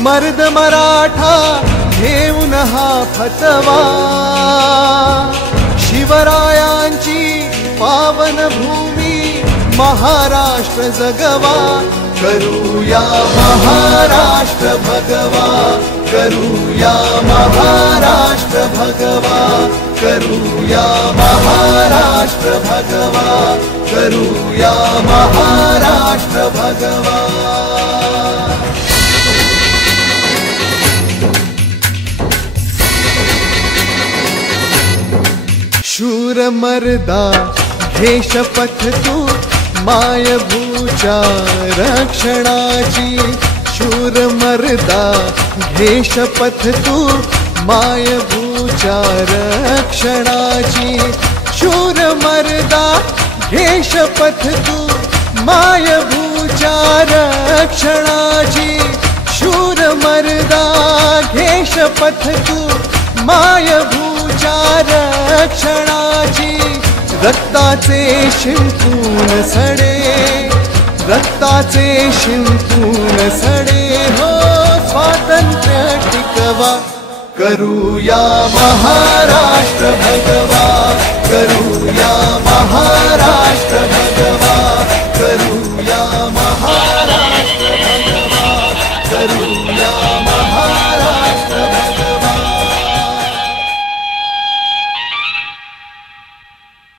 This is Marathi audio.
मर्द मराठा घेऊन हा फतवा, शिवरायांची पावन भूमी महाराष्ट्र जगवा, करूया महाराष्ट्र भगवा, करूया महाराष्ट्र भगवा, करूया महाराष्ट्र भगवा, करूया महाराष्ट्र भगवा। शूर मर्दा घे शपथ तू मायभूच्या रक्षणाची, शूर मर्दा घे शपथ तू मायभूच्या रक्षणाची, शूर मर्दा घे शपथ तू मायभूच्या रक्षणाची, शूर मर्दा घे शपथ तू मायभूच्या रक्षणाची। रक्ताचे शिंपून सडे, रक्ताचे शिंपून सडे हो स्वातंत्र्य टिकवा, करूया महाराष्ट्र भगवा, करूया महाराष्ट्र भगवा,